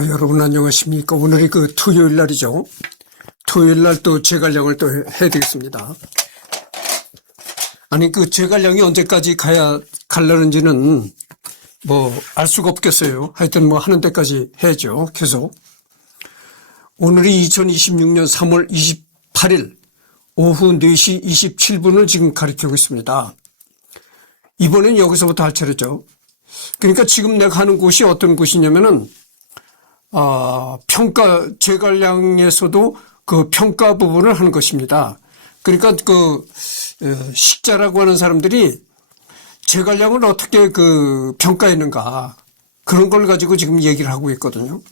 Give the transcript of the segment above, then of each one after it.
여러분 안녕하십니까. 오늘이 그 토요일 날이죠. 토요일 날 또 제갈량을 또 해야 되겠습니다. 아니, 그 제갈량이 언제까지 가려는지는 뭐 알 수가 없겠어요. 하여튼 뭐 하는 데까지 해야죠. 계속. 오늘이 2026년 3월 28일 오후 4시 27분을 지금 가리키고 있습니다. 이번엔 여기서부터 할 차례죠. 그러니까 지금 내가 하는 곳이 어떤 곳이냐면은 제갈량에서도 그 평가 부분을 하는 것입니다. 그러니까 그 식자라고 하는 사람들이 제갈량을 어떻게 그 평가했는가 그런 걸 가지고 지금 얘기를 하고 있거든요.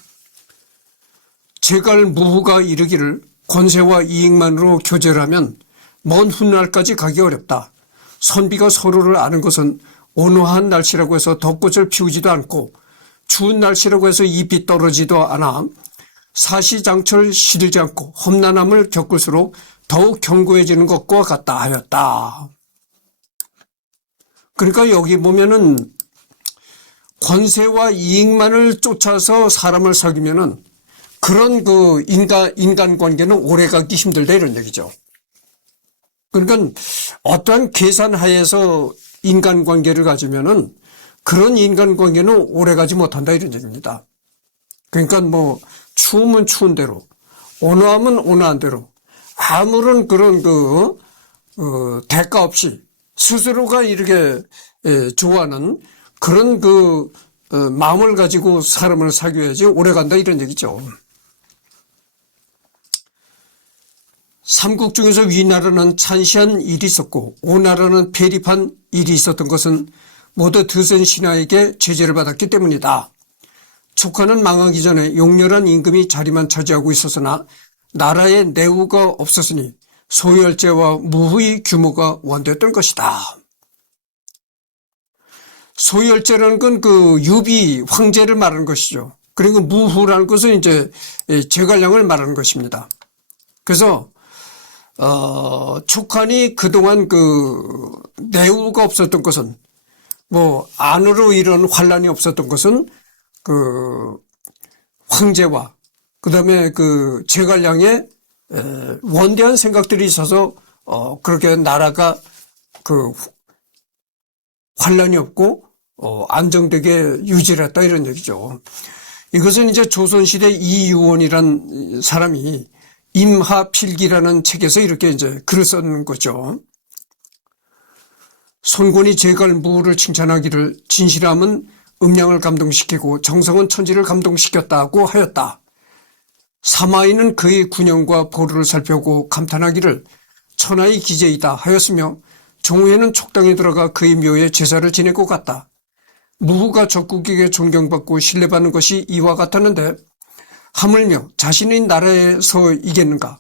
제갈무후가 이르기를 권세와 이익만으로 교제하면 먼 훗날까지 가기 어렵다. 선비가 서로를 아는 것은 온화한 날씨라고 해서 벚꽃을 피우지도 않고 추운 날씨라고 해서 잎이 떨어지도 않아 사시장철 시들지 않고 험난함을 겪을수록 더욱 견고해지는 것과 같다 하였다. 그러니까 여기 보면은 권세와 이익만을 쫓아서 사람을 사귀면은 그런 그 인간 관계는 오래가기 힘들다 이런 얘기죠. 그러니까 어떠한 계산하에서 인간 관계를 가지면은 그런 인간관계는 오래가지 못한다 이런 얘기입니다. 그러니까 뭐 추우면 추운 대로 온화하면 온화한 대로 아무런 그런 대가 없이 스스로가 이렇게 좋아하는 그런 마음을 가지고 사람을 사귀어야지 오래간다 이런 얘기죠. 삼국 중에서 위나라는 찬시한 일이 있었고 오나라는 폐립한 일이 있었던 것은 모두 드센 신하에게 제재를 받았기 때문이다. 촉하는 망하기 전에 용렬한 임금이 자리만 차지하고 있었으나 나라에 내후가 없었으니 소열제와 무후의 규모가 원됐던 것이다. 소열제라는 건 그 유비 황제를 말하는 것이죠. 그리고 무후라는 것은 이제 제갈량을 말하는 것입니다. 그래서 촉한이 그동안 그 내후가 없었던 것은 뭐 안으로 이런 환란이 없었던 것은 그 황제와 그다음에 그 제갈량의 원대한 생각들이 있어서 그렇게 나라가 그 환란이 없고 안정되게 유지를 했다 이런 얘기죠. 이것은 이제 조선시대 이유원이란 사람이 임하필기라는 책에서 이렇게 이제 글을 썼는 거죠. 손권이 제갈무후를 칭찬하기를 진실함은 음양을 감동시키고 정성은 천지를 감동시켰다고 하였다. 사마이는 그의 군영과 보루를 살펴보고 감탄하기를 천하의 기재이다 하였으며 종후에는 촉당에 들어가 그의 묘에 제사를 지내고 갔다. 무후가 적국에게 존경받고 신뢰받는 것이 이와 같았는데 하물며 자신의 나라에서 이겼는가.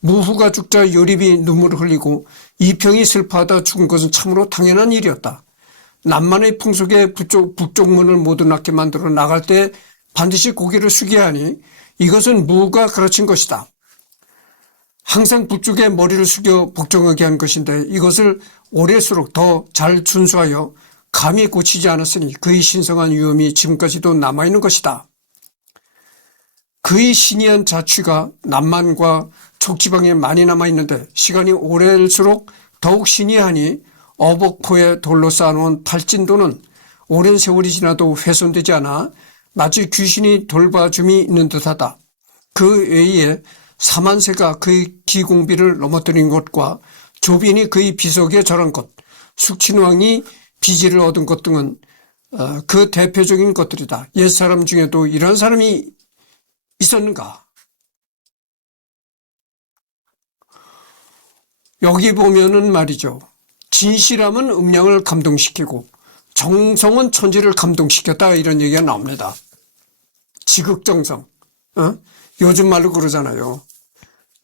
무후가 죽자 요립이 눈물을 흘리고 이평이 슬퍼하다 죽은 것은 참으로 당연한 일이었다. 남만의 풍속에 북쪽문을 모두 낳게 만들어 나갈 때 반드시 고개를 숙여야 하니 이것은 무후가 가르친 것이다. 항상 북쪽에 머리를 숙여 복종하게 한 것인데 이것을 오래수록 더 잘 준수하여 감히 고치지 않았으니 그의 신성한 위엄이 지금까지도 남아있는 것이다. 그의 신이한 자취가 남만과 촉지방에 많이 남아있는데 시간이 오래일수록 더욱 신이하니 어복포에 돌로 쌓아놓은 팔진도는 오랜 세월이 지나도 훼손되지 않아 마치 귀신이 돌봐줌이 있는 듯하다. 그 외에 사만세가 그의 기공비를 넘어뜨린 것과 조빈이 그의 비석에 절한 것, 숙친왕이 비지를 얻은 것 등은 그 대표적인 것들이다. 옛사람 중에도 이런 사람이 있었는가? 여기 보면은 말이죠. 진실함은 음양을 감동시키고 정성은 천지를 감동시켰다 이런 얘기가 나옵니다. 지극정성. 요즘 말로 그러잖아요.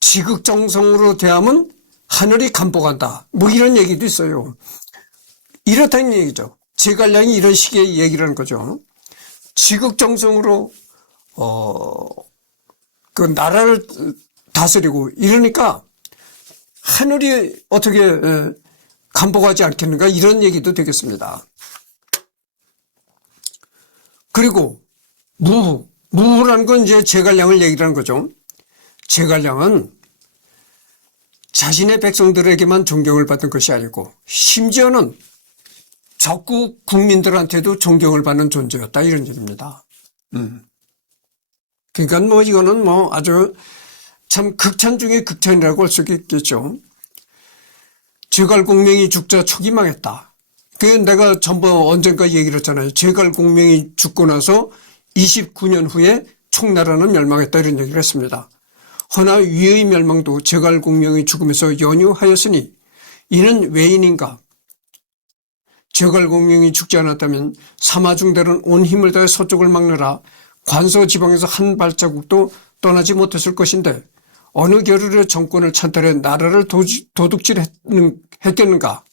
지극정성으로 대하면 하늘이 감복한다. 뭐 이런 얘기도 있어요. 이렇다는 얘기죠. 제갈량이 이런 식의 얘기를 하는 거죠. 지극정성으로 그 나라를 다스리고 이러니까 하늘이 어떻게 감복하지 않겠는가 이런 얘기도 되겠습니다. 그리고 무후 무후라는 건 이제 제갈량을 얘기하는 거죠. 제갈량은 자신의 백성들에게만 존경을 받는 것이 아니고 심지어는 적국 국민들한테도 존경을 받는 존재였다 이런 얘기입니다. 그러니까 뭐 이거는 뭐 아주 참 극찬 중에 극찬이라고 할 수 있겠죠. 제갈공명이 죽자 촉이 망했다. 그 내가 전부 언젠가 얘기를 했잖아요. 제갈공명이 죽고 나서 29년 후에 총나라는 멸망했다 이런 얘기를 했습니다. 허나 위의 멸망도 제갈공명의 죽음에서 연유하였으니 이는 왜인인가? 제갈공명이 죽지 않았다면 사마중대는 온 힘을 다해 서쪽을 막느라 관서 지방에서 한 발자국도 떠나지 못했을 것인데 어느 겨를에 정권을 찬탈해 나라를 도둑질했겠는가?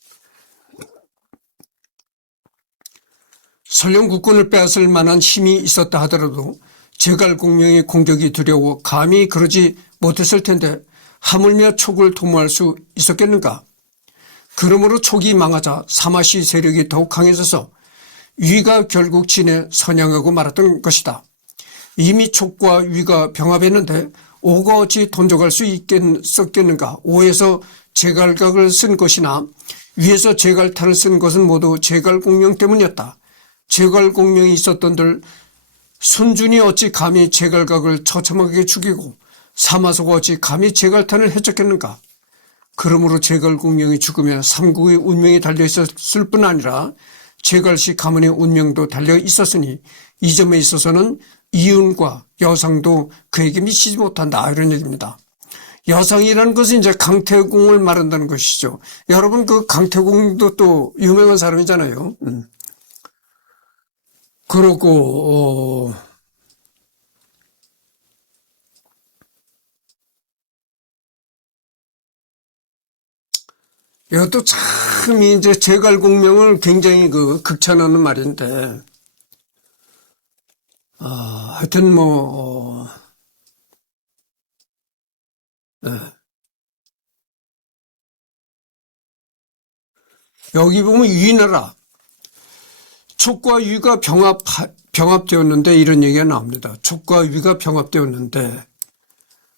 설령 국군을 빼앗을 만한 힘이 있었다 하더라도 제갈공명의 공격이 두려워 감히 그러지 못했을 텐데 하물며 촉을 도모할 수 있었겠는가? 그러므로 촉이 망하자 사마시 세력이 더욱 강해져서 위가 결국 진에 선양하고 말았던 것이다. 이미 촉과 위가 병합했는데 오가 어찌 돈져갈 수 있겠는가? 오에서 제갈각을 쓴 것이나 위에서 제갈탄을 쓴 것은 모두 제갈공명 때문이었다. 제갈공명이 있었던들 순준이 어찌 감히 제갈각을 처참하게 죽이고 사마소가 어찌 감히 제갈탄을 해쳤겠는가? 그러므로 제갈공명이 죽으며 삼국의 운명이 달려있었을 뿐 아니라 제갈시 가문의 운명도 달려있었으니 이 점에 있어서는 이윤과 여상도 그에게 미치지 못한다 이런 얘기입니다. 여상이라는 것은 이제 강태공을 말한다는 것이죠. 여러분 그 강태공도 또 유명한 사람이잖아요. 그러고 이것도 참 이제 제갈공명을 굉장히 극찬하는 말인데 하여튼 뭐 네. 여기 보면 위나라 촉과 위가 병합되었는데 이런 얘기가 나옵니다. 촉과 위가 병합되었는데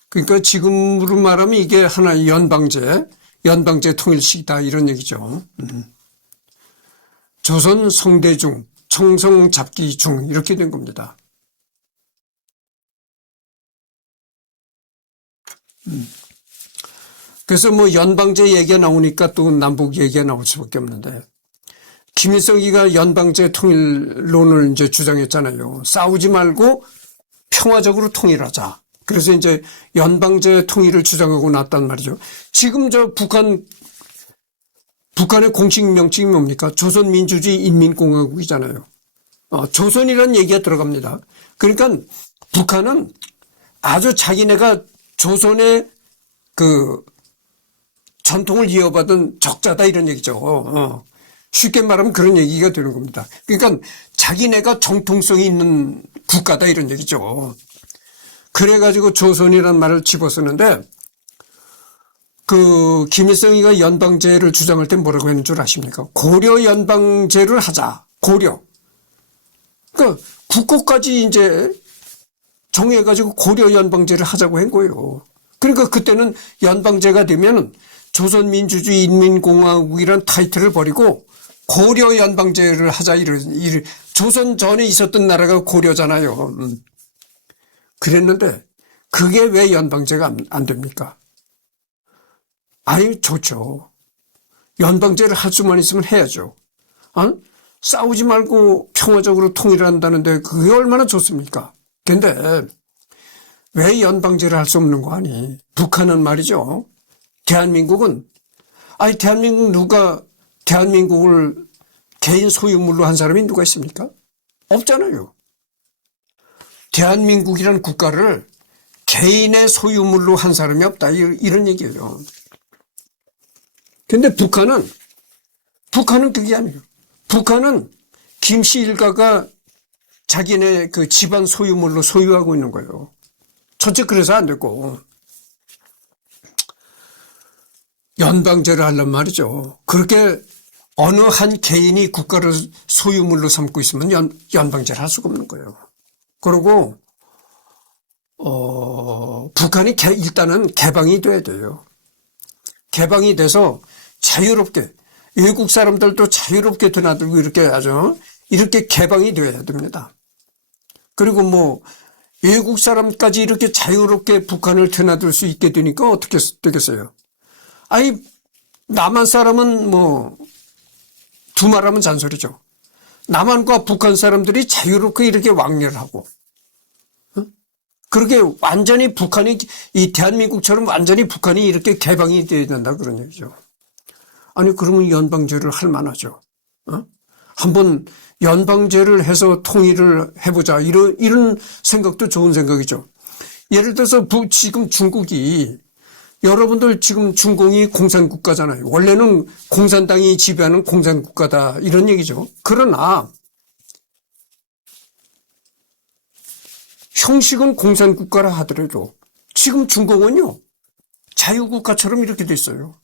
그러니까 지금으로 말하면 이게 하나의 연방제 통일식이다 이런 얘기죠. 조선 성대중 청성 잡기 중 이렇게 된 겁니다. 그래서 뭐 연방제 얘기가 나오니까 또 남북 얘기가 나올 수밖에 없는데 김일성이가 연방제 통일론을 이제 주장했잖아요. 싸우지 말고 평화적으로 통일하자. 그래서 이제 연방제 통일을 주장하고 났단 말이죠. 지금 저 북한의 공식 명칭이 뭡니까? 조선민주주의 인민공화국이잖아요. 조선이라는 얘기가 들어갑니다. 그러니까 북한은 아주 자기네가 조선의 그 전통을 이어받은 적자다 이런 얘기죠. 쉽게 말하면 그런 얘기가 되는 겁니다. 그러니까 자기네가 정통성이 있는 국가다 이런 얘기죠. 그래가지고 조선이라는 말을 집어쓰는데 그 김일성이가 연방제를 주장할 때 뭐라고 했는 줄 아십니까? 고려 연방제를 하자. 고려. 그러니까 국고까지 이제 정해가지고 고려 연방제를 하자고 한 거예요. 그러니까 그때는 연방제가 되면은 조선민주주의 인민공화국이란 타이틀을 버리고 고려 연방제를 하자 조선 전에 있었던 나라가 고려잖아요. 그랬는데 그게 왜 연방제가 안 됩니까? 아유 좋죠. 연방제를 할 수만 있으면 해야죠. 싸우지 말고 평화적으로 통일한다는데 그게 얼마나 좋습니까? 근데 왜 연방제를 할 수 없는 거 아니? 북한은 말이죠. 대한민국은 대한민국을 개인 소유물로 한 사람이 누가 있습니까? 없잖아요. 대한민국이라는 국가를 개인의 소유물로 한 사람이 없다 이런 얘기예요. 근데 북한은 그게 아니에요. 북한은 김씨 일가가 자기네 그 집안 소유물로 소유하고 있는 거예요. 첫째 그래서 안 됐고 연방제를 하려면 말이죠. 그렇게 어느 한 개인이 국가를 소유물로 삼고 있으면 연방제를 할 수가 없는 거예요. 그리고 북한이 일단은 개방이 돼야 돼요. 개방이 돼서 자유롭게 외국 사람들도 자유롭게 드나들고 이렇게 하죠. 이렇게 개방이 돼야 됩니다. 그리고 뭐 외국 사람까지 이렇게 자유롭게 북한을 드나들 수 있게 되니까 어떻게 되겠어요? 아니 남한 사람은 뭐 두말하면 잔소리죠. 남한과 북한 사람들이 자유롭게 이렇게 왕래를 하고 그렇게 완전히 북한이 이 대한민국처럼 완전히 북한이 이렇게 개방이 돼야 된다 그런 얘기죠. 아니 그러면 연방제를 할 만하죠. 한번 연방제를 해서 통일을 해보자 이런 생각도 좋은 생각이죠. 예를 들어서 지금 중국이 여러분들 지금 중공이 공산국가잖아요. 원래는 공산당이 지배하는 공산국가다 이런 얘기죠. 그러나 형식은 공산국가라 하더라도 지금 중공은요 자유국가처럼 이렇게 돼 있어요.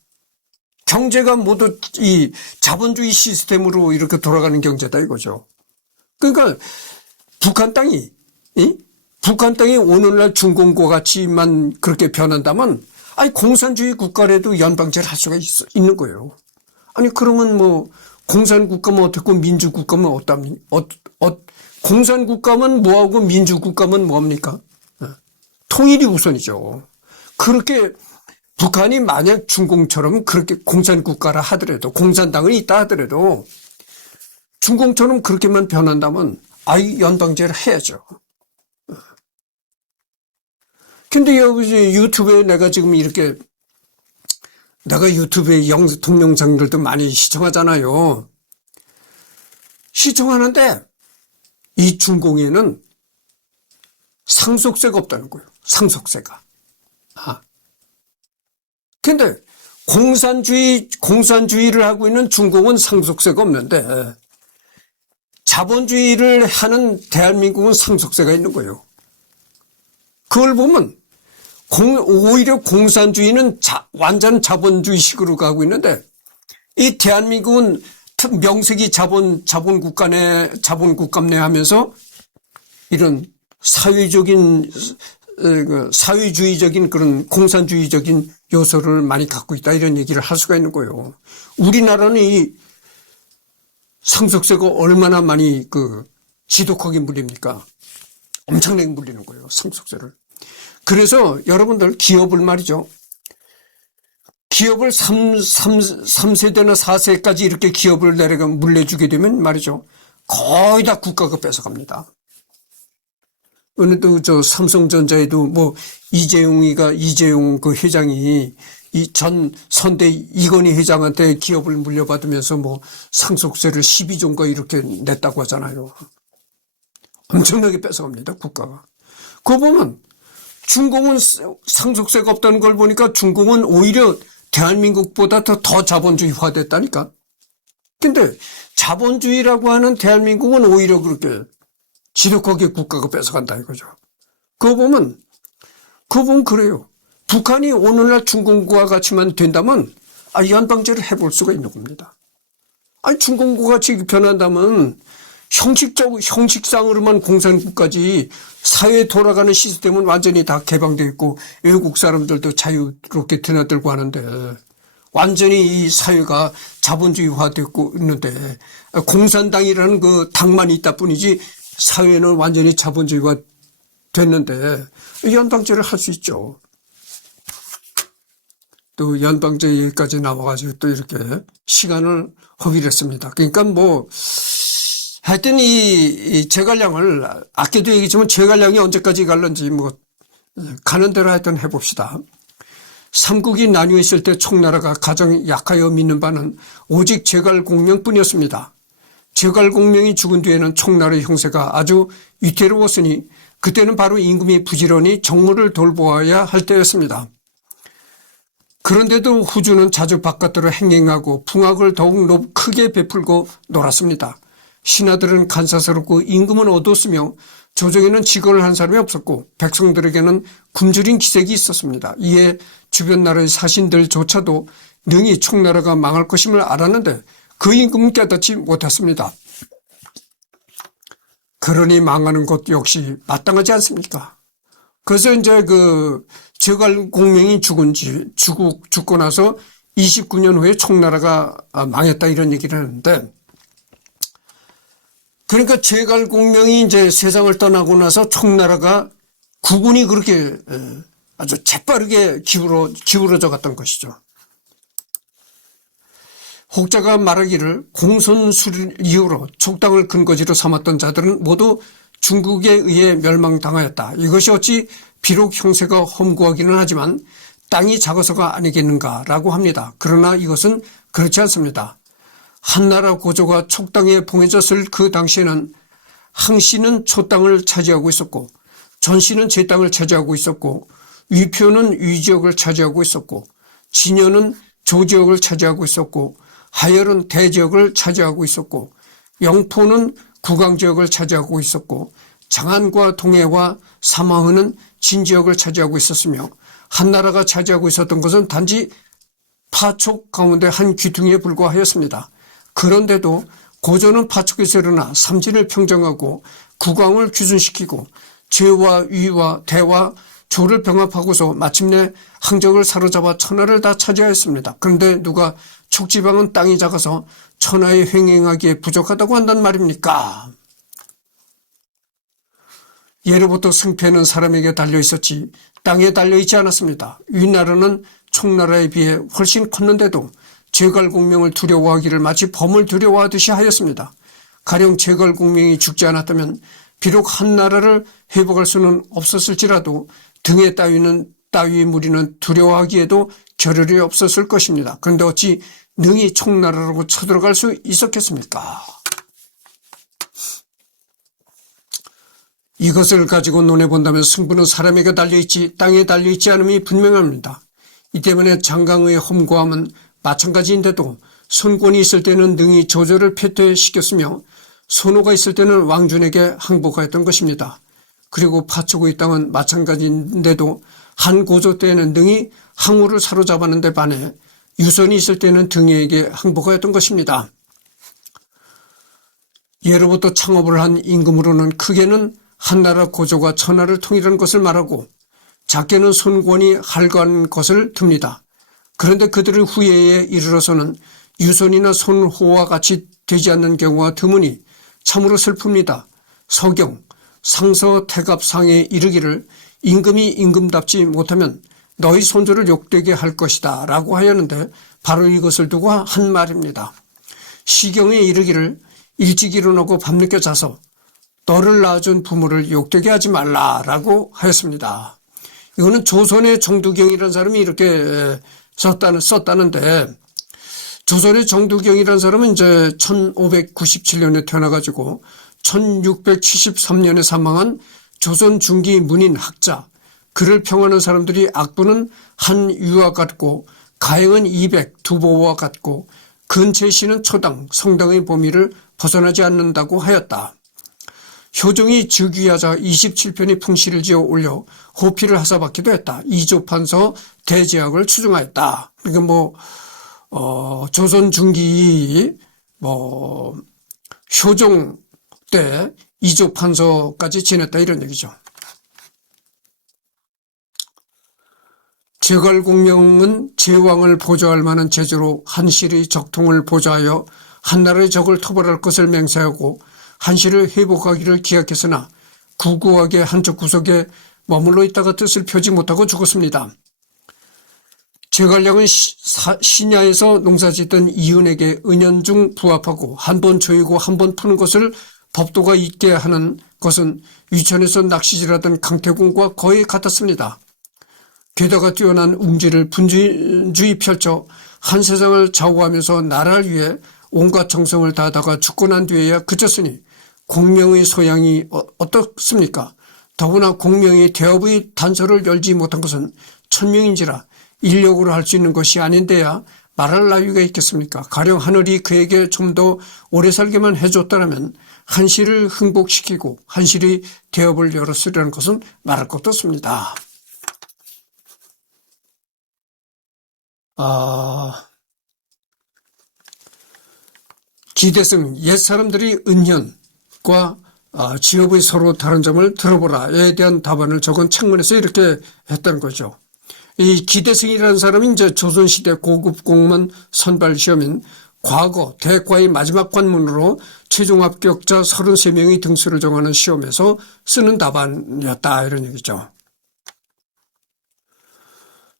경제가 모두 이 자본주의 시스템으로 이렇게 돌아가는 경제다 이거죠. 그러니까 북한 땅이 오늘날 중공과 같이만 그렇게 변한다면 아니 공산주의 국가라도 연방제를 할 수가 있는 거예요. 아니 그러면 뭐 공산국가면 어떻고 민주국가면 어떻답니까? 공산국가면 뭐하고 민주국가면 뭐합니까? 통일이 우선이죠. 그렇게 북한이 만약 중공처럼 그렇게 공산국가라 하더라도 공산당은 있다 하더라도 중공처럼 그렇게만 변한다면 아이 연방제를 해야죠. 근데 여기 유튜브에 내가 지금 이렇게 내가 유튜브에 동영상들도 많이 시청하잖아요. 시청하는데 이 중공에는 상속세가 없다는 거예요. 상속세가. 근데 공산주의를 하고 있는 중공은 상속세가 없는데 자본주의를 하는 대한민국은 상속세가 있는 거예요. 그걸 보면 오히려 공산주의는 완전 자본주의식으로 가고 있는데 이 대한민국은 명색이 자본국가네 하면서 이런 사회주의적인 그런 공산주의적인 요소를 많이 갖고 있다 이런 얘기를 할 수가 있는 거예요. 우리나라는 이 상속세가 얼마나 많이 지독하게 물립니까? 엄청나게 물리는 거예요. 상속세를. 그래서 여러분들 기업을 말이죠. 기업을 3세대나 4세까지 이렇게 기업을 물려주게 되면 말이죠. 거의 다 국가가 뺏어갑니다. 어느 또 삼성전자에도 뭐 이재용 그 회장이 이 전 선대 이건희 회장한테 기업을 물려받으면서 뭐 상속세를 12조인가 이렇게 냈다고 하잖아요. 엄청나게 뺏어갑니다. 국가가. 그거 보면 중공은 상속세가 없다는 걸 보니까 중공은 오히려 대한민국보다 더 자본주의화 됐다니까. 근데 자본주의라고 하는 대한민국은 오히려 그렇게 지독하게 국가가 뺏어간다 이거죠. 그거 보면 그래요. 북한이 오늘날 중공과 같이만 된다면 연방제를 해볼 수가 있는 겁니다. 중공과 같이 변한다면 형식상으로만 공산국가지 사회 돌아가는 시스템은 완전히 다 개방되어 있고 외국 사람들도 자유롭게 드나들고 하는데 완전히 이 사회가 자본주의화되고 있는데 공산당이라는 그 당만 있다 뿐이지 사회는 완전히 자본주의화 됐는데 연방제를 할 수 있죠. 또 연방제 얘기까지 나와가지고 또 이렇게 시간을 허비를 했습니다. 그러니까 뭐 하여튼 이 제갈량을 아껴도 얘기지만 제갈량이 언제까지 갈런지 뭐 가는 대로 하여튼 해봅시다. 삼국이 나뉘어 있을 때 총나라가 가장 약하여 믿는 바는 오직 제갈공명뿐이었습니다. 제갈공명이 죽은 뒤에는 총나라의 형세가 아주 위태로웠으니 그때는 바로 임금이 부지런히 정무를 돌보아야 할 때였습니다. 그런데도 후주는 자주 바깥으로 행행하고 풍악을 더욱 크게 베풀고 놀았습니다. 신하들은 간사스럽고 임금은 어두웠으며 조정에는 직언을 한 사람이 없었고 백성들에게는 굶주린 기색이 있었습니다. 이에 주변 나라의 사신들조차도 능히 총나라가 망할 것임을 알았는데 그 임금은 깨닫지 못했습니다. 그러니 망하는 것 역시 마땅하지 않습니까? 그래서 이제 그 제갈공명이 죽고 나서 29년 후에 총나라가 망했다 이런 얘기를 하는데, 그러니까 제갈공명이 이제 세상을 떠나고 나서 총나라가 국운이 그렇게 아주 재빠르게 기울어져 갔던 것이죠. 혹자가 말하기를 공손술 이후로 촉당을 근거지로 삼았던 자들은 모두 중국에 의해 멸망당하였다. 이것이 어찌 비록 형세가 험고하기는 하지만 땅이 작아서가 아니겠는가라고 합니다. 그러나 이것은 그렇지 않습니다. 한나라 고조가 촉당에 봉해졌을 그 당시에는 항씨는 초땅을 차지하고 있었고, 전씨는 제 땅을 차지하고 있었고, 위표는 위지역을 차지하고 있었고, 진여는 조지역을 차지하고 있었고, 하열은 대지역을 차지하고 있었고, 영포는 구강지역을 차지하고 있었고, 장안과 동해와 사마흐는 진지역을 차지하고 있었으며, 한나라가 차지하고 있었던 것은 단지 파촉 가운데 한 귀퉁이에 불과하였습니다. 그런데도 고조는 파촉에서 일어나 삼진을 평정하고 국왕을 귀순시키고 제와 위와 대와 조를 병합하고서 마침내 항적을 사로잡아 천하를 다 차지하였습니다. 그런데 누가 촉지방은 땅이 작아서 천하에 횡행하기에 부족하다고 한단 말입니까? 예로부터 승패는 사람에게 달려있었지 땅에 달려있지 않았습니다. 위나라는 총나라에 비해 훨씬 컸는데도 제갈공명을 두려워하기를 마치 범을 두려워하듯이 하였습니다. 가령 제갈공명이 죽지 않았다면 비록 한나라를 회복할 수는 없었을지라도 등에 따위 무리는 두려워하기에도 겨를이 없었을 것입니다. 그런데 어찌 능히 총나라로 쳐들어갈 수 있었겠습니까? 이것을 가지고 논해본다면 승부는 사람에게 달려있지 땅에 달려있지 않음이 분명합니다. 이 때문에 장강의 험고함은 마찬가지인데도 손권이 있을 때는 능히 조조를 패퇴시켰으며 손호가 있을 때는 왕준에게 항복하였던 것입니다. 그리고 파초구의 땅은 마찬가지인데도 한 고조 때에는 능히 항우를 사로잡았는 데 반해 유선이 있을 때는 등에게 항복하였던 것입니다. 예로부터 창업을 한 임금으로는 크게는 한나라 고조가 천하를 통일한 것을 말하고 작게는 손권이 할거한 것을 듭니다. 그런데 그들의 후예에 이르러서는 유선이나 손호와 같이 되지 않는 경우가 드무니 참으로 슬픕니다. 서경 상서태갑상에 이르기를 임금이 임금답지 못하면 너희 손조를 욕되게 할 것이다 라고 하였는데 바로 이것을 두고 한 말입니다. 시경에 이르기를 일찍 일어나고 밤늦게 자서 너를 낳아준 부모를 욕되게 하지 말라라고 하였습니다. 이거는 조선의 정두경이라는 사람이 이렇게 썼다는데, 조선의 정두경이라는 사람은 이제 1597년에 태어나가지고 1673년에 사망한 조선 중기 문인 학자, 그를 평하는 사람들이 악부는 한 유와 같고 가행은 200 두보와 같고 근체시는 초당 성당의 범위를 벗어나지 않는다고 하였다. 효종이 즉위하자 27편의 풍시를 지어 올려 호피를 하사받기도 했다. 이조판서 대제학을 추종하였다. 그러니까 조선 중기 효종 때 이조판서까지 지냈다 이런 얘기죠. 제갈공명은 제왕을 보좌할 만한 제주로 한실의 적통을 보좌하여 한나라의 적을 토벌할 것을 맹세하고 한실을 회복하기를 기약했으나 구구하게 한쪽 구석에 머물러 있다가 뜻을 펴지 못하고 죽었습니다. 제갈량은 신야에서 농사짓던 이은에게 은연중 부합하고 한 번 조이고 한 번 푸는 것을 법도가 있게 하는 것은 위천에서 낚시질하던 강태공과 거의 같았습니다. 게다가 뛰어난 웅지를 분주히 펼쳐 한 세상을 좌우하면서 나라를 위해 온갖 정성을 다하다가 죽고 난 뒤에야 그쳤으니 공명의 소양이 어떻습니까? 더구나 공명이 대업의 단서를 열지 못한 것은 천명인지라 인력으로 할 수 있는 것이 아닌데야 말할 나위가 있겠습니까? 가령 하늘이 그에게 좀 더 오래 살게만 해줬다면 한실을 흥복시키고 한실이 대업을 열었으리라는 것은 말할 것도 없습니다. 기대승 옛사람들이 은현과 지업의 서로 다른 점을 들어보라에 대한 답안을 적은 책문에서 이렇게 했다는 거죠. 이 기대승이라는 사람이 이제 조선시대 고급 공무원 선발 시험인 과거 대과의 마지막 관문으로 최종 합격자 33명의 등수를 정하는 시험에서 쓰는 답안이었다 이런 얘기죠.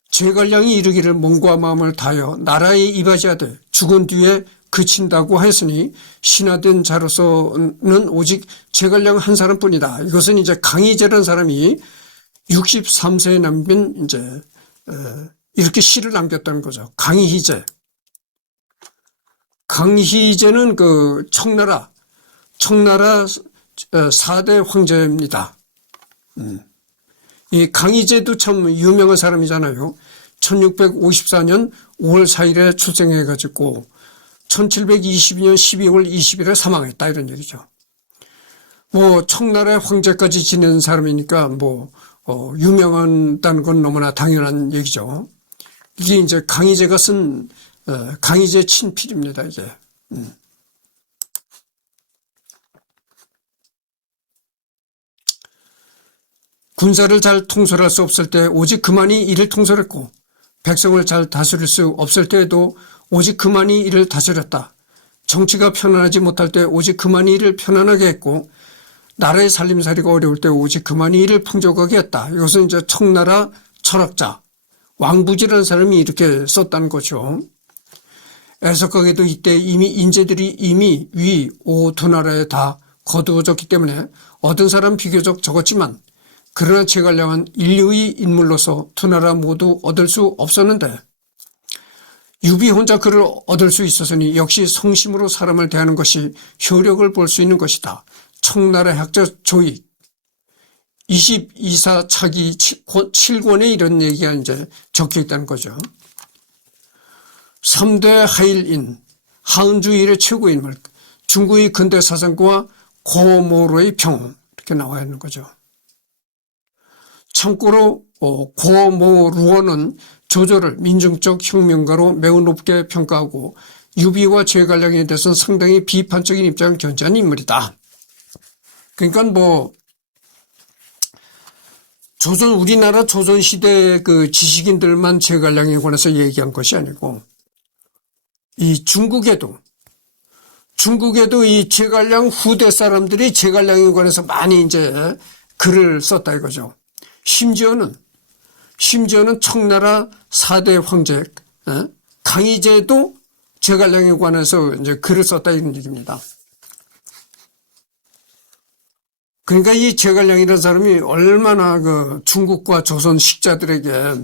제갈량이 이르기를 몸과 마음을 다하여 나라에 이바지하되 죽은 뒤에 그친다고 하였으니 신하된 자로서는 오직 제갈량 한 사람뿐이다. 이것은 이제 강희제라는 사람이 63세에 남긴 이제 이렇게 시를 남겼다는 거죠. 강희제. 강희제는 그 청나라 4대 황제입니다. 이 강희제도 참 유명한 사람이잖아요. 1654년 5월 4일에 출생해가지고 1722년 12월 20일에 사망했다 이런 얘기죠. 뭐 청나라의 황제까지 지낸 사람이니까 뭐 유명하다는 건 너무나 당연한 얘기죠. 이게 이제 강희제가 쓴 강희제 친필입니다 이게. 군사를 잘 통솔할 수 없을 때 오직 그만이 이를 통솔했고 백성을 잘 다스릴 수 없을 때에도 오직 그만이 이를 다스렸다. 정치가 편안하지 못할 때 오직 그만이 이를 편안하게 했고 나라의 살림살이가 어려울 때 오직 그만이 이를 풍족하게 했다. 이것은 이제 청나라 철학자 왕부지라는 사람이 이렇게 썼다는 거죠. 애석하게도 이때 이미 인재들이 이미 위, 오 두 나라에 다 거두어졌기 때문에 얻은 사람 비교적 적었지만 그러나 제갈량은 인류의 인물로서 두 나라 모두 얻을 수 없었는데 유비 혼자 그를 얻을 수 있었으니 역시 성심으로 사람을 대하는 것이 효력을 볼 수 있는 것이다. 청나라 학자 조익 22사 차기 7권에 이런 얘기가 이제 적혀 있다는 거죠. 3대 하일인 하은주 일의 최고 인물 중국의 근대 사상가와 고모로의 평 이렇게 나와 있는 거죠. 참고로 고모루어는 조조를 민중적 혁명가로 매우 높게 평가하고 유비와 제갈량에 대해서는 상당히 비판적인 입장을 견지한 인물이다. 그러니까 뭐 우리나라 조선시대 그 지식인들만 제갈량에 관해서 얘기한 것이 아니고 이 중국에도 이 제갈량 후대 사람들이 제갈량에 관해서 많이 이제 글을 썼다 이거죠. 심지어는 청나라 4대 황제 강희제도 제갈량에 관해서 이제 글을 썼다 이런 얘기입니다. 그러니까 이 제갈량이라는 사람이 얼마나 그 중국과 조선 식자들에게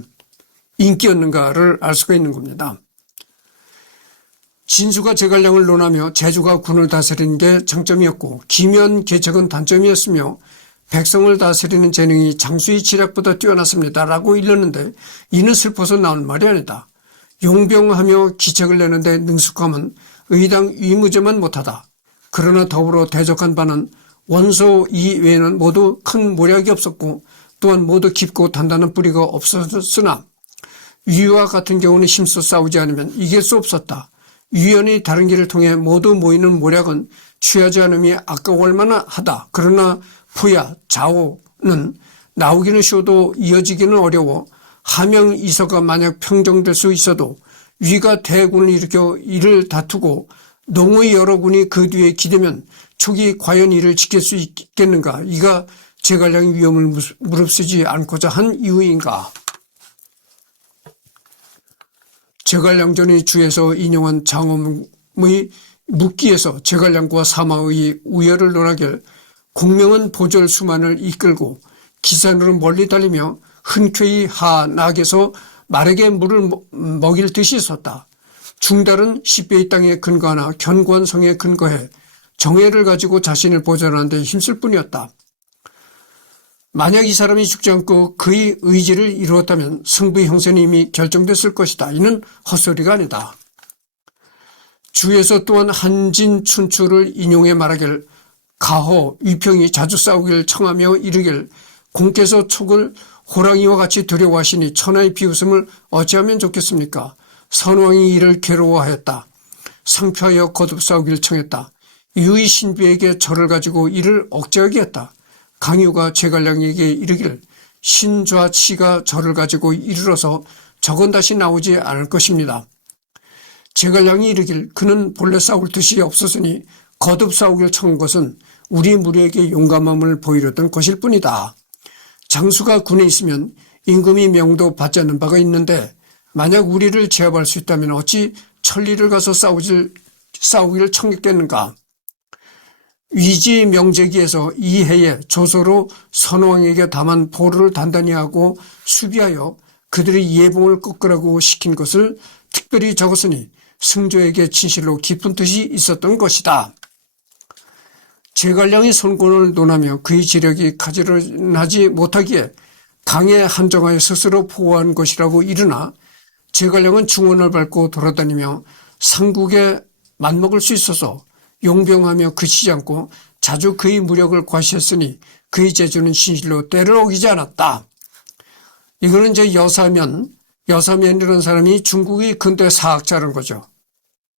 인기였는가를 알 수가 있는 겁니다. 진수가 제갈량을 논하며 제주가 군을 다스리는 게 장점이었고 기면 계책은 단점이었으며 백성을 다스리는 재능이 장수의 지략보다 뛰어났습니다. 라고 일렀는데 이는 슬퍼서 나온 말이 아니다. 용병하며 기책을 내는데 능숙함은 의당 위무제만 못하다. 그러나 더불어 대적한 바는 원소 이외에는 모두 큰 모략이 없었고 또한 모두 깊고 단단한 뿌리가 없었으나 위와 같은 경우는 힘써 싸우지 않으면 이길 수 없었다. 위원이 다른 길을 통해 모두 모이는 모략은 취하지 않음이 아까울 만하다. 그러나 포야, 좌우는 나오기는 쉬워도 이어지기는 어려워 하명 이서가 만약 평정될 수 있어도 위가 대군을 일으켜 이를 다투고 농의 여러 군이 그 뒤에 기대면 촉이 과연 이를 지킬 수 있겠는가? 이가 제갈량의 위험을 무릅쓰지 않고자 한 이유인가? 제갈량전의 주에서 인용한 장엄의 묵기에서 제갈량과 사마의 우열을 논하길 공명은 보절 수만을 이끌고 기산으로 멀리 달리며 흔쾌히 하 낙에서 말에게 물을 먹일 듯이 섰다. 중달은 십배의 땅에 근거하나 견고한 성에 근거해 정예를 가지고 자신을 보존하는 데 힘쓸 뿐이었다. 만약 이 사람이 죽지 않고 그의 의지를 이루었다면 승부의 형세는 이미 결정됐을 것이다. 이는 헛소리가 아니다. 주에서 또한 한진춘추를 인용해 말하길 가호, 위평이 자주 싸우길 청하며 이르길 공께서 촉을 호랑이와 같이 두려워하시니 천하의 비웃음을 어찌하면 좋겠습니까? 선왕이 이를 괴로워하였다. 상표하여 거듭 싸우길 청했다. 유의 신비에게 절을 가지고 이를 억제하게 했다. 강유가 제갈량에게 이르기를 신좌치가 절을 가지고 이르러서 적은 다시 나오지 않을 것입니다. 제갈량이 이르길 그는 본래 싸울 뜻이 없었으니 거듭 싸우길 청한 것은 우리 무리에게 용감함을 보이려던 것일 뿐이다. 장수가 군에 있으면 임금이 명도 받지 않는 바가 있는데 만약 우리를 제압할 수 있다면 어찌 천리를 가서 싸우기를 청했겠는가. 위지 명제기에서 이 해에 조서로 선왕에게 다만 보루를 단단히 하고 수비하여 그들의 예봉을 꺾으라고 시킨 것을 특별히 적었으니 승조에게 진실로 깊은 뜻이 있었던 것이다. 제갈량이 선권을 논하며 그의 지력이 가지런하지 못하기에 강에 한정하여 스스로 보호한 것이라고 이르나 제갈량은 중원을 밟고 돌아다니며 삼국에 맞먹을 수 있어서 용병하며 그치지 않고 자주 그의 무력을 과시했으니 그의 재주는 진실로 때를 어기지 않았다. 이거는 이제 여사면이라는 사람이 중국의 근대 사학자라는 거죠.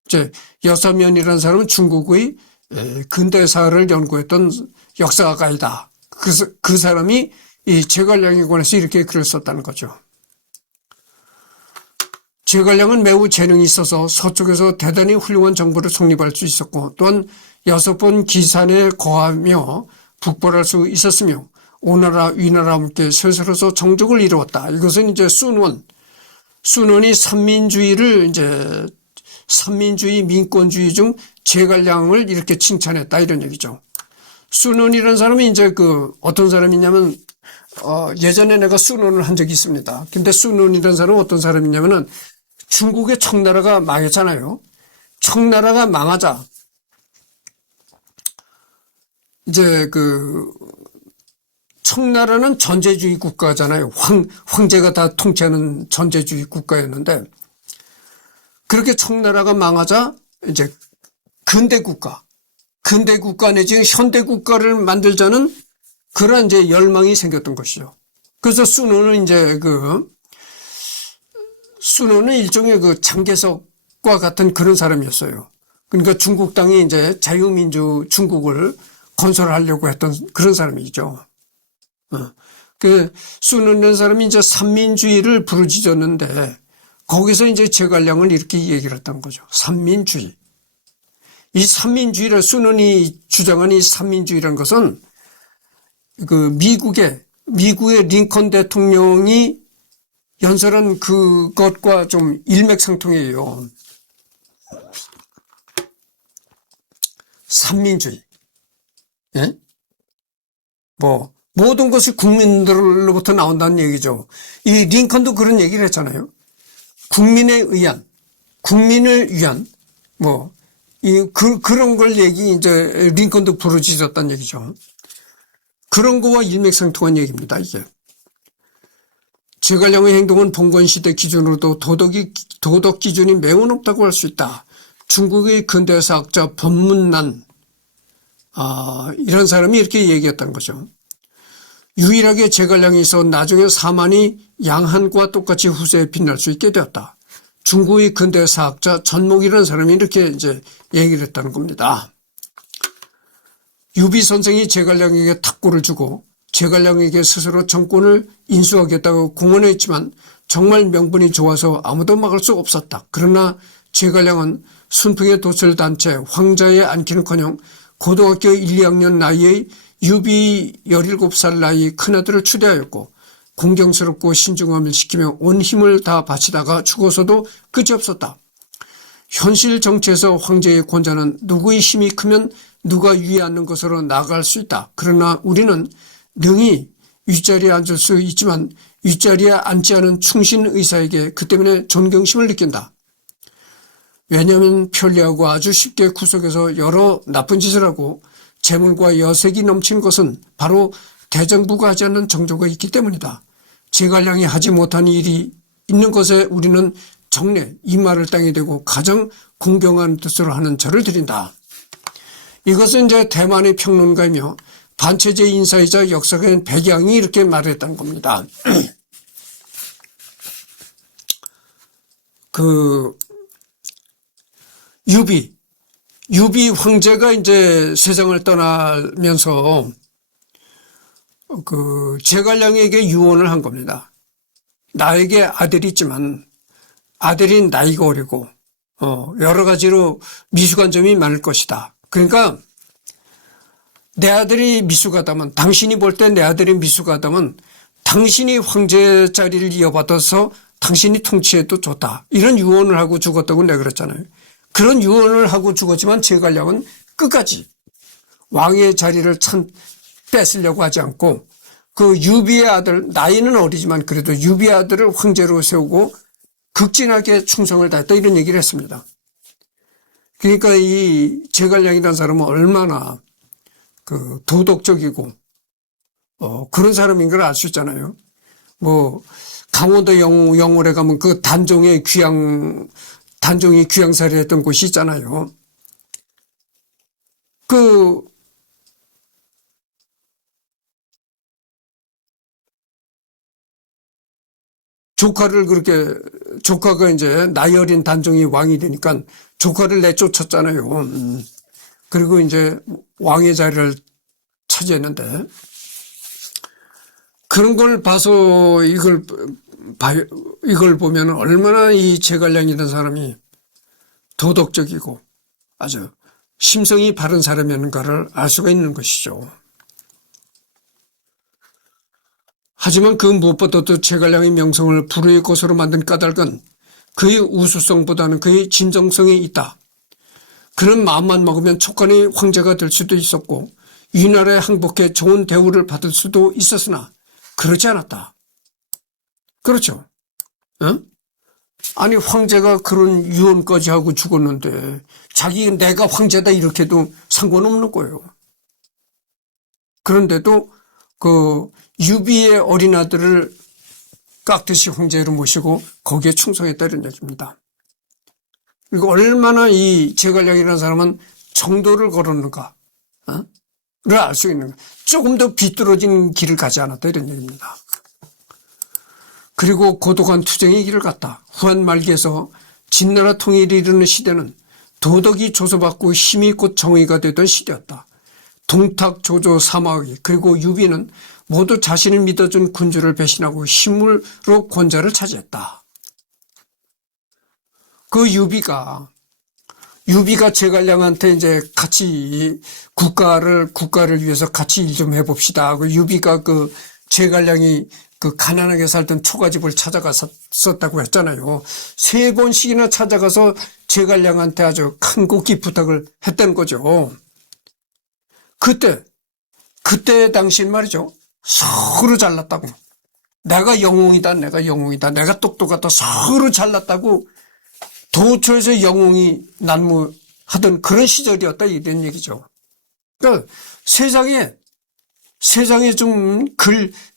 이제 여사면이라는 사람은 중국의 근대사를 연구했던 역사가이다. 그 사람이 이 제갈량에 관해서 이렇게 글을 썼다는 거죠. 제갈량은 매우 재능이 있어서 서쪽에서 대단히 훌륭한 정부를 성립할 수 있었고 또한 6번 기산에 거하며 북벌할 수 있었으며 오나라 위나라와 함께 세세로서 정족을 이루었다. 이것은 이제 순원이 삼민주의 민권주의 중 제갈량을 이렇게 칭찬했다 이런 얘기죠. 순원이라는 사람이 이제 어떤 사람이냐면 예전에 내가 순원을 한 적이 있습니다. 근데 순원이라는 사람은 어떤 사람이냐면은 중국의 청나라가 망했잖아요. 청나라가 망하자 이제 청나라는 전제주의 국가잖아요. 황제가 다 통치하는 전제주의 국가였는데 그렇게 청나라가 망하자 이제 근대 국가 내지 현대 국가를 만들자는 그런 이제 열망이 생겼던 것이죠. 그래서 순원은 일종의 장개석과 같은 그런 사람이었어요. 그러니까 중국 땅이 이제 자유민주 중국을 건설하려고 했던 그런 사람이죠. 순원이라는 사람이 이제 삼민주의를 부르짖었는데 거기서 이제 제갈량을 이렇게 얘기를 했던 거죠. 삼민주의. 이 삼민주의를 순원이 주장하는 이 삼민주의라는 것은 미국의 링컨 대통령이 연설한 그것과 좀 일맥상통해요. 삼민주의. 예? 모든 것이 국민들로부터 나온다는 얘기죠. 이 링컨도 그런 얘기를 했잖아요. 국민을 위한, 그런 걸 이제 링컨도 부르짖었다는 얘기죠. 그런 거와 일맥상통한 얘기입니다, 이게. 제갈량의 행동은 봉건시대 기준으로도 도덕 기준이 매우 높다고 할 수 있다. 중국의 근대사학자 법문난, 이런 사람이 이렇게 얘기했다는 거죠. 유일하게 제갈량이 있어 나중에 사만이 양한과 똑같이 후세에 빛날 수 있게 되었다. 중국의 근대사학자 전목이라는 사람이 이렇게 이제 얘기를 했다는 겁니다. 유비 선생이 제갈량에게 탁구를 주고 제갈량에게 스스로 정권을 인수하겠다고 공언했지만 정말 명분이 좋아서 아무도 막을 수 없었다. 그러나 제갈량은 순풍의 도철단체 황자에 앉기는커녕 고등학교 1, 2학년 나이의 유비 17살 나이 큰아들을 추대하였고 공경스럽고 신중함을 시키며 온 힘을 다 바치다가 죽어서도 그지없었다. 현실 정치에서 황제의 권자는 누구의 힘이 크면 누가 위에 앉는 것으로 나아갈 수 있다. 그러나 우리는 능히 윗자리에 앉을 수 있지만 윗자리에 앉지 않은 충신 의사에게 그 때문에 존경심을 느낀다. 왜냐하면 편리하고 아주 쉽게 구석에서 여러 나쁜 짓을 하고 재물과 여색이 넘치는 것은 바로 대정부가 하지 않는 정조가 있기 때문이다. 제갈량이 하지 못한 일이 있는 것에 우리는 정례, 이말을 땅에 대고 가장 공경하는 뜻으로 하는 절을 드린다. 이것은 이제 대만의 평론가이며 반체제 인사이자 역사가인 백양이 이렇게 말했다는 겁니다. 유비 유비 황제가 이제 세상을 떠나면서 그 제갈량에게 유언을 한 겁니다. 나에게 아들이 있지만 아들이 나이가 어리고 여러 가지로 미숙한 점이 많을 것이다. 그러니까 내 아들이 미숙하다면, 당신이 볼 때 내 아들이 미숙하다면 당신이 황제 자리를 이어받아서 당신이 통치해도 좋다. 이런 유언을 하고 죽었다고 내가 그랬잖아요. 그런 유언을 하고 죽었지만 제갈량은 끝까지 왕의 자리를 뺏으려고 하지 않고 그 유비의 아들, 나이는 어리지만 그래도 유비의 아들을 황제로 세우고 극진하게 충성을 다했다, 이런 얘기를 했습니다. 그러니까 이 제갈량이라는 사람은 얼마나 그 도덕적이고 그런 사람인 걸 알 수 있잖아요. 뭐 강원도 영월에 가면 그 단종이 귀양살이 했던 곳이 있잖아요. 그 조카가 이제 나이 어린 단종이 왕이 되니까 조카를 내쫓았잖아요. 그리고 이제 왕의 자리를 차지했는데, 그런 걸 봐서 이걸 보면 얼마나 이 제갈량이라는 사람이 도덕적이고 아주 심성이 바른 사람이었는가를 알 수가 있는 것이죠. 하지만 그 무엇보다도 제갈량의 명성을 불후의 것으로 만든 까닭은 그의 우수성보다는 그의 진정성이 있다. 그는 마음만 먹으면 촉간의 황제가 될 수도 있었고 위나라에 항복해 좋은 대우를 받을 수도 있었으나 그렇지 않았다. 그렇죠? 응? 아니 황제가 그런 유언까지 하고 죽었는데 내가 황제다 이렇게도 상관없는 거예요. 그런데도 그 유비의 어린 아들을 깍듯이 황제로 모시고 거기에 충성했다는 얘기입니다. 그리고 얼마나 이 제갈량이라는 사람은 정도를 걸었는가 를 알 수 있는 거예요. 조금 더 비뚤어진 길을 가지 않았다, 이런 얘기입니다. 그리고 고독한 투쟁의 길을 갔다. 후한 말기에서 진나라 통일이 이르는 시대는 도덕이 조소받고 힘이 곧 정의가 되던 시대였다. 동탁, 조조, 사마의 그리고 유비는 모두 자신을 믿어준 군주를 배신하고 힘으로 권좌를 차지했다. 그 유비가 제갈량한테 이제 같이 국가를 위해서 같이 일 좀 해봅시다. 그 유비가 그 제갈량이 그 가난하게 살던 초가집을 찾아갔었다고 했잖아요. 3번씩이나 찾아가서 제갈량한테 아주 간곡히 부탁을 했다는 거죠. 그때 당시 말이죠. 서로 잘났다고. 내가 영웅이다. 내가 똑똑하다. 서로 잘났다고 도처에서 영웅이 난무하던 그런 시절이었다, 이런 얘기죠. 그러니까 세상에 좀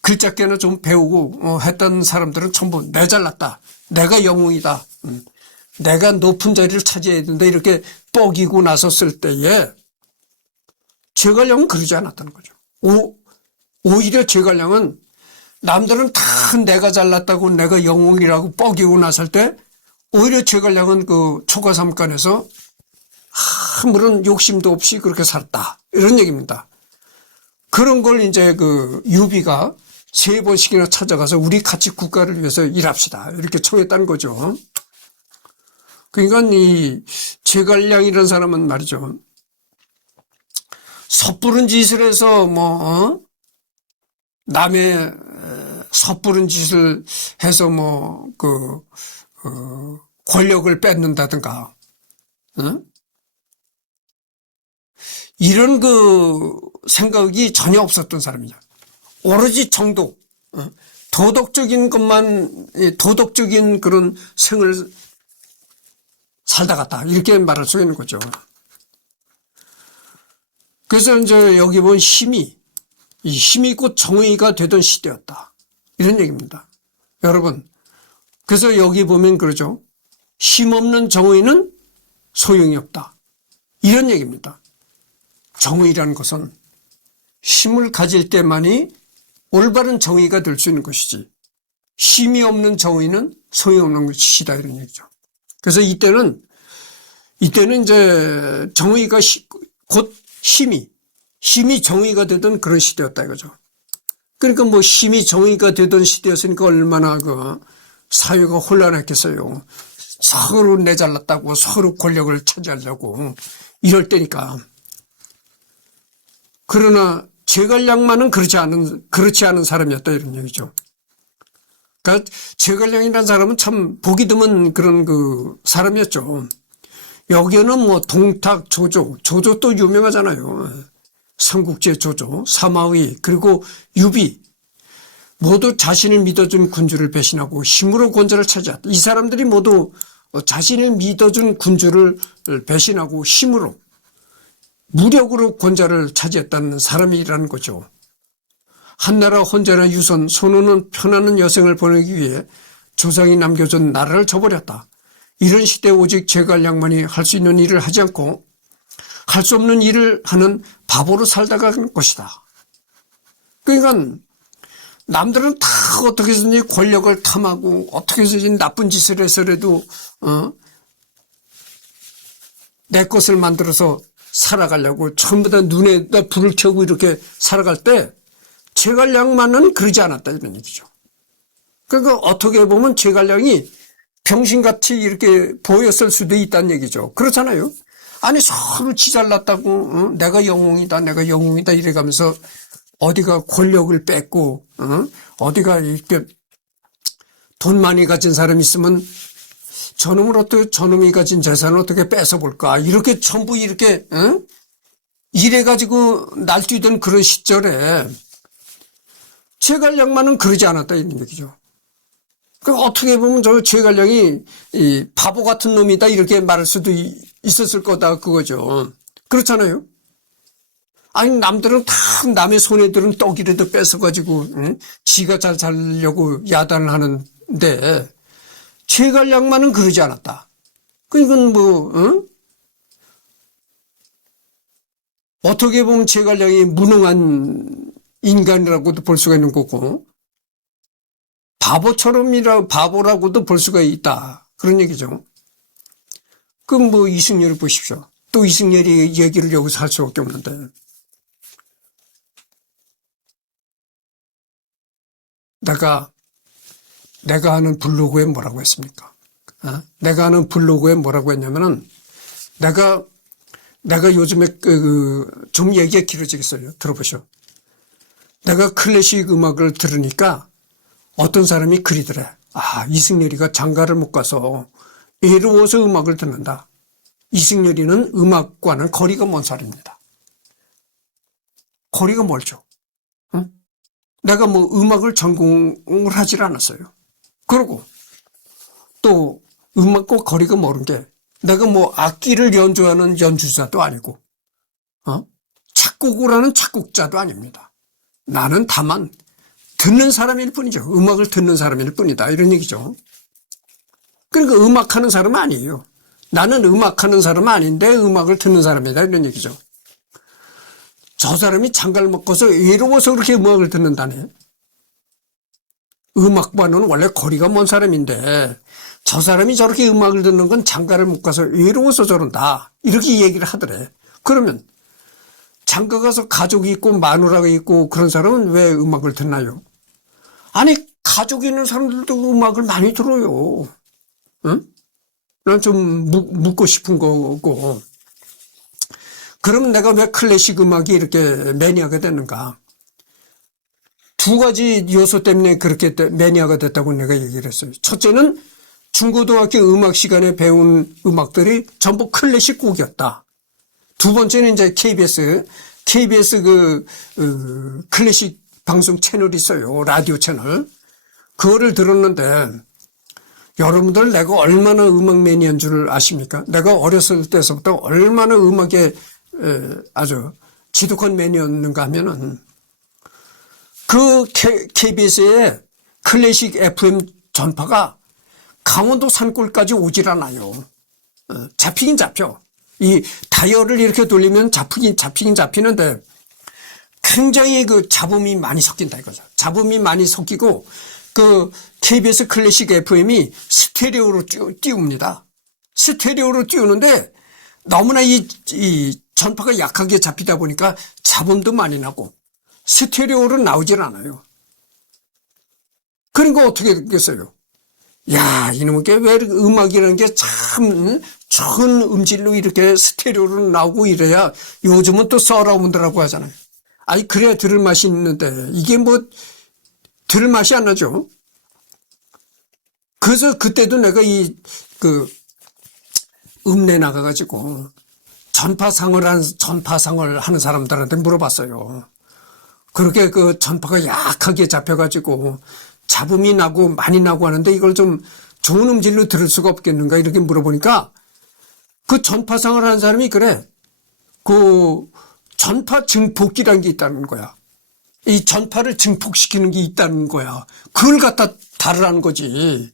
글작게나 좀 배우고 했던 사람들은 전부 내 잘났다. 내가 영웅이다. 내가 높은 자리를 차지해야 된다. 이렇게 뻐기고 나섰을 때에 제갈량은 그러지 않았다는 거죠. 오히려 제갈량은 남들은 다 내가 잘났다고 내가 영웅이라고 뻐기고 나설 때 오히려 제갈량은 그 초가삼간에서 아무런 욕심도 없이 그렇게 살았다, 이런 얘기입니다. 그런 걸 이제 그 유비가 3번씩이나 찾아가서 우리 같이 국가를 위해서 일합시다, 이렇게 청했다는 거죠. 그러니까 이 제갈량이라는 사람은 말이죠. 섣부른 짓을 해서 남의 섣부른 짓을 해서 권력을 뺏는다든가, 이런 생각이 전혀 없었던 사람이죠. 오로지 정도, 도덕적인 그런 생을 살다 갔다, 이렇게 말할 수 있는 거죠. 그래서 이제 여기 보면 힘이 곧 정의가 되던 시대였다, 이런 얘기입니다. 여러분, 그래서 여기 보면 그러죠. 힘없는 정의는 소용이 없다, 이런 얘기입니다. 정의라는 것은 힘을 가질 때만이 올바른 정의가 될 수 있는 것이지, 힘이 없는 정의는 소용없는 것이다, 이런 얘기죠. 그래서 이때는 이때는 이제 정의가 곧 힘이 정의가 되던 그런 시대였다 이거죠. 그러니까 뭐 힘이 정의가 되던 시대였으니까 얼마나 그 사회가 혼란했겠어요. 서로 내잘랐다고 서로 권력을 차지하려고 이럴 때니까. 그러나 제갈량만은 그렇지 않은 사람이었다 이런 얘기죠. 그러니까 제갈량이라는 사람은 참 보기 드문 그런 그 사람이었죠. 여기는 뭐 동탁, 조조도 유명하잖아요. 삼국지의 조조, 사마의, 그리고 유비 모두 자신을 믿어준 군주를 배신하고 힘으로 권좌를 차지했다. 이 사람들이 모두 자신을 믿어준 군주를 배신하고 힘으로 무력으로 권좌를 차지했다는 사람이라는 거죠. 한나라 혼자나 유선, 손우는 편안한 여생을 보내기 위해 조상이 남겨준 나라를 저버렸다. 이런 시대에 오직 제갈량만이 할 수 있는 일을 하지 않고 할 수 없는 일을 하는 바보로 살다가 간 것이다. 그러니까 남들은 다 어떻게 해서든지 권력을 탐하고 어떻게 해서든지 나쁜 짓을 해서라도 내 것을 만들어서 살아가려고 전부 다 눈에다 불을 켜고 이렇게 살아갈 때 제갈량만은 그러지 않았다 이런 얘기죠. 그러니까 어떻게 보면 제갈량이 병신같이 이렇게 보였을 수도 있다는 얘기죠. 그렇잖아요. 아니 서로 지잘났다고 내가 영웅이다 이래가면서 어디가 권력을 뺏고 어디가 이렇게 돈 많이 가진 사람이 있으면 저놈이 가진 재산을 어떻게 뺏어볼까 이렇게 전부 이렇게 이래가지고 날뛰던 그런 시절에 제갈량만은 그러지 않았다 이런 얘기죠. 그 어떻게 보면 저 제갈량이 이 바보 같은 놈이다 이렇게 말할 수도 있었을 거다 그거죠. 그렇잖아요. 아니 남들은 다 남의 손에 들은 떡이라도 뺏어가지고 지가 잘 살려고 야단을 하는데 제갈량만은 그러지 않았다. 그러니까 뭐 어떻게 보면 제갈량이 무능한 인간이라고도 볼 수가 있는 거고 바보라고도 볼 수가 있다. 그런 얘기죠. 그럼 뭐 이승열을 보십시오. 또 이승열이 얘기를 여기서 할 수밖에 없는데. 내가 하는 블로그에 뭐라고 했습니까? 내가 하는 블로그에 뭐라고 했냐면은 내가 요즘에 좀 얘기가 길어지겠어요. 들어보시오. 내가 클래식 음악을 들으니까 어떤 사람이 그리더래. 이승열이가 장가를 못 가서 외로워서 음악을 듣는다. 이승열이는 음악과는 거리가 먼 사람입니다. 거리가 멀죠. 내가 뭐 음악을 전공을 하질 않았어요. 그리고 또 음악과 거리가 멀은 게 내가 뭐 악기를 연주하는 연주자도 아니고 작곡을 하는 작곡자도 아닙니다. 나는 다만 듣는 사람일 뿐이죠. 음악을 듣는 사람일 뿐이다. 이런 얘기죠. 그러니까 음악하는 사람은 아니에요. 나는 음악하는 사람은 아닌데 음악을 듣는 사람이다. 이런 얘기죠. 저 사람이 장가를 먹고서 외로워서 그렇게 음악을 듣는다네. 음악과는 원래 거리가 먼 사람인데 저 사람이 저렇게 음악을 듣는 건 장가를 못 가서 외로워서 저런다. 이렇게 얘기를 하더래. 그러면 장가 가서 가족이 있고 마누라가 있고 그런 사람은 왜 음악을 듣나요? 아니 가족이 있는 사람들도 음악을 많이 들어요. 응? 난 좀 묻고 싶은 거고. 그러면 내가 왜 클래식 음악이 이렇게 매니아가 됐는가? 두 가지 요소 때문에 그렇게 매니아가 됐다고 내가 얘기를 했어요. 첫째는 중고등학교 음악 시간에 배운 음악들이 전부 클래식 곡이었다. 두 번째는 이제 KBS 클래식 방송 채널이 있어요. 라디오 채널. 그거를 들었는데 여러분들 내가 얼마나 음악 매니아인 줄 아십니까? 내가 어렸을 때서부터 얼마나 음악에 아주 지독한 매니아였는가 하면은 그 KBS의 클래식 FM 전파가 강원도 산골까지 오질 않아요. 잡히긴 잡혀. 이 다이얼을 이렇게 돌리면 잡히긴 잡히는데 굉장히 그 잡음이 많이 섞인다 이거죠. 잡음이 많이 섞이고 그 KBS 클래식 FM이 스테레오로 띄웁니다. 스테레오로 띄우는데 너무나 이 전파가 약하게 잡히다 보니까 잡음도 많이 나고 스테레오로 나오질 않아요. 그러니까 어떻게 됐겠어요? 야, 이놈의 왜 음악이라는 게 참 좋은 음질로 이렇게 스테레오로 나오고 이래야 요즘은 또 서라운드라고 하잖아요. 아니, 그래야 들을 맛이 있는데 이게 뭐 들을 맛이 안 나죠. 그래서 그때도 내가 읍내 나가가지고 전파상을 하는 사람들한테 물어봤어요. 그렇게 그 전파가 약하게 잡혀가지고 잡음이 나고 많이 나고 하는데 이걸 좀 좋은 음질로 들을 수가 없겠는가 이렇게 물어보니까 그 전파상을 하는 사람이 그래. 그 전파 증폭기라는 게 있다는 거야. 이 전파를 증폭시키는 게 있다는 거야. 그걸 갖다 다루라는 거지.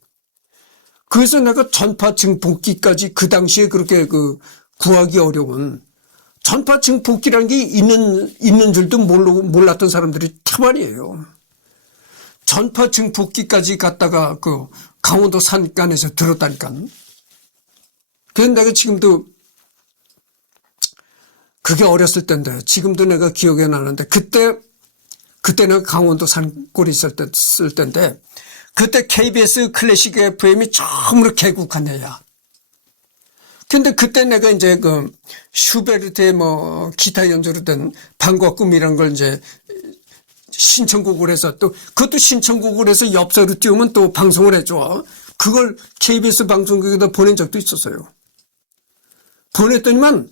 그래서 내가 전파 증폭기까지 그 당시에 그렇게 구하기 어려운 전파 증폭기라는 게 있는 줄도 몰랐던 사람들이 태반이에요. 전파 증폭기까지 갔다가 강원도 산간에서 들었다니까. 그래서 내가 지금도 그게 어렸을 때인데 지금도 내가 기억에 나는데 그때 내가 강원도 산골에 있을 때인데 그때 KBS 클래식 FM이 처음으로 개국한 해야. 근데 그때 내가 이제 슈베르트의 기타 연주로 된 밤과 꿈이란 걸 이제 신청곡을 해서 또 그것도 신청곡을 해서 엽서로 띄우면 또 방송을 해줘. 그걸 KBS 방송국에다 보낸 적도 있었어요. 보냈더니만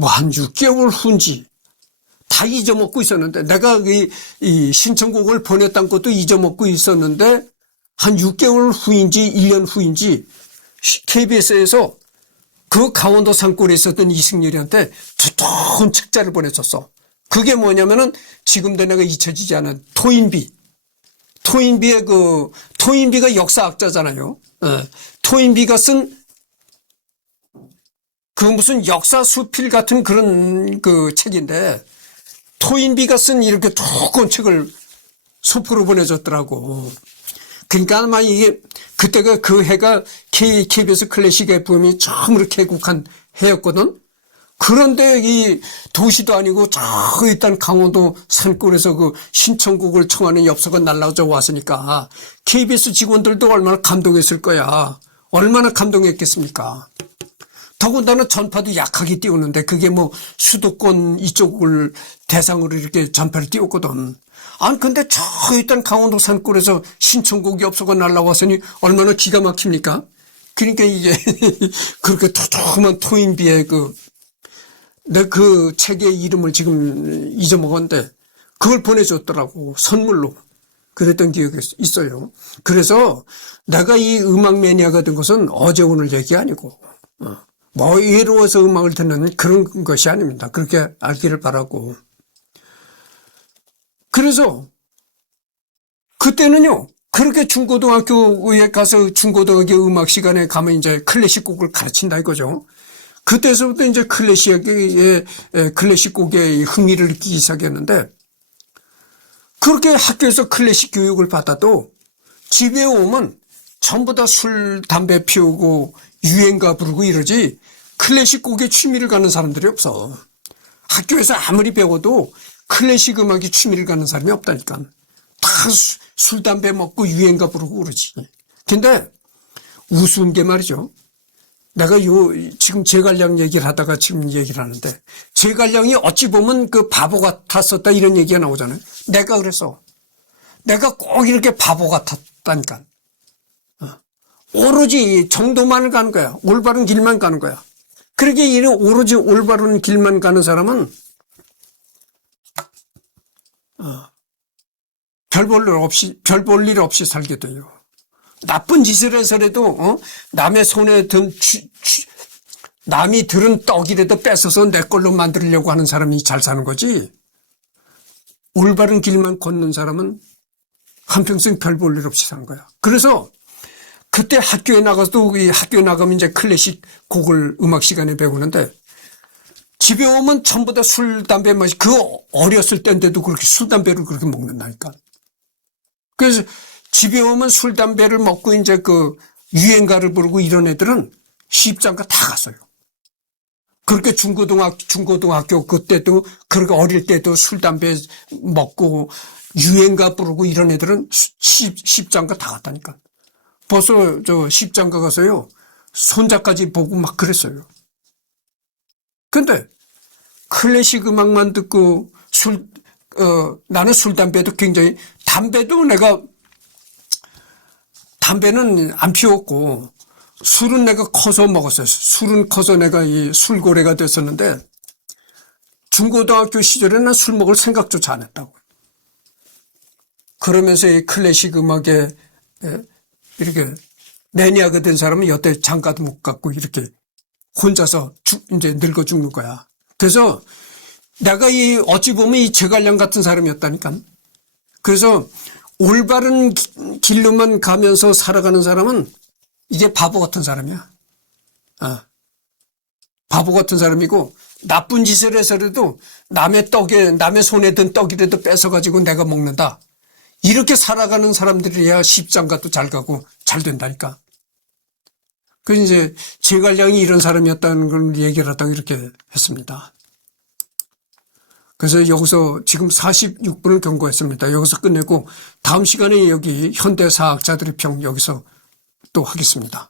한 6개월 후인지 다 잊어먹고 있었는데 내가 이 신청곡을 보냈다는 것도 잊어먹고 있었는데 한 6개월 후인지 1년 후인지 KBS에서 그 강원도 산골에 있었던 이승열이한테 두터운 책자를 보내줬어. 그게 뭐냐면은 지금도 내가 잊혀지지 않은 토인비가 역사학자잖아요. 토인비가 쓴 무슨 역사 수필 같은 그런 책인데 토인비가 쓴 이렇게 두꺼운 책을 소포로 보내줬더라고. 그러니까 아마 이게 그때가 그 해가 KBS 클래식 FM이 처음으로 개국한 해였거든. 그런데 이 도시도 아니고 저 일단 강원도 산골에서 그 신청곡을 청하는 엽서가 날라져 왔으니까 KBS 직원들도 얼마나 감동했을 거야. 얼마나 감동했겠습니까? 더군다나 전파도 약하게 띄우는데 그게 수도권 이쪽을 대상으로 이렇게 전파를 띄웠거든. 아니 근데 저 일단 강원도 산골에서 신청곡 엽서가 날라왔으니 얼마나 기가 막힙니까? 그러니까 이게 그렇게 두툼한 토인비의 내 그 책의 이름을 지금 잊어먹었는데 그걸 보내줬더라고. 선물로. 그랬던 기억이 있어요. 그래서 내가 이 음악 매니아가 된 것은 어제 오늘 얘기 아니고 외로워서 음악을 듣는 그런 것이 아닙니다. 그렇게 알기를 바라고. 그래서 그때는요. 그렇게 중고등학교에 가서 중고등학교 음악 시간에 가면 이제 클래식 곡을 가르친다 이거죠. 그때서부터 이제 클래식 곡에 흥미를 느끼기 시작했는데 그렇게 학교에서 클래식 교육을 받아도 집에 오면 전부 다 술, 담배 피우고 유행가 부르고 이러지 클래식 곡에 취미를 갖는 사람들이 없어. 학교에서 아무리 배워도 클래식 음악에 취미를 갖는 사람이 없다니까. 다 술, 담배 먹고 유행가 부르고 그러지. 근데 우스운 게 말이죠. 내가 지금 제갈량 얘기를 하다가 지금 얘기를 하는데 제갈량이 어찌 보면 그 바보 같았었다 이런 얘기가 나오잖아요. 내가 그래서 내가 꼭 이렇게 바보 같았다니까. 오로지 정도만을 가는 거야. 올바른 길만 가는 거야. 그렇게 이런 오로지 올바른 길만 가는 사람은 별 볼 일 없이 살게 돼요. 나쁜 짓을 해서라도 남의 손에 남이 들은 떡이라도 뺏어서 내 걸로 만들려고 하는 사람이 잘 사는 거지. 올바른 길만 걷는 사람은 한평생 별 볼 일 없이 사는 거야. 그래서 그때 학교에 나가서도 학교에 나가면 이제 클래식 곡을 음악 시간에 배우는데 집에 오면 전부 다 술, 담배 마시 어렸을 때인데도 그렇게 술, 담배를 그렇게 먹는다니까. 그래서 집에 오면 술, 담배를 먹고 이제 유행가를 부르고 이런 애들은 십장가 다 갔어요. 그렇게 중고등학교 그때도 그렇게 어릴 때도 술 담배 먹고 유행가 부르고 이런 애들은 십장가 다 갔다니까. 벌써 저 십장가 가서요 손자까지 보고 막 그랬어요. 근데 클래식 음악만 듣고 나는 술 담배도 굉장히 담배는 안 피웠고 술은 내가 커서 먹었어요. 술은 커서 내가 이 술고래가 됐었는데 중고등학교 시절에는 술 먹을 생각조차 안 했다고. 그러면서 이 클래식 음악에 이렇게 매니아가 된 사람은 여태 장가도 못 갔고 이렇게 혼자서 이제 늙어 죽는 거야. 그래서 내가 어찌 보면 이 제갈량 같은 사람이었다니까. 그래서 올바른 길로만 가면서 살아가는 사람은 이게 바보 같은 사람이야. 바보 같은 사람이고 나쁜 짓을 해서라도 남의 손에 든 떡이라도 뺏어가지고 내가 먹는다. 이렇게 살아가는 사람들이야 십장가도 잘 가고 잘 된다니까. 그래서 이제 제갈량이 이런 사람이었다는 걸 얘기를 하다가 이렇게 했습니다. 그래서 여기서 지금 46분을 경고했습니다. 여기서 끝내고 다음 시간에 여기 현대사학자들의 평 여기서 또 하겠습니다.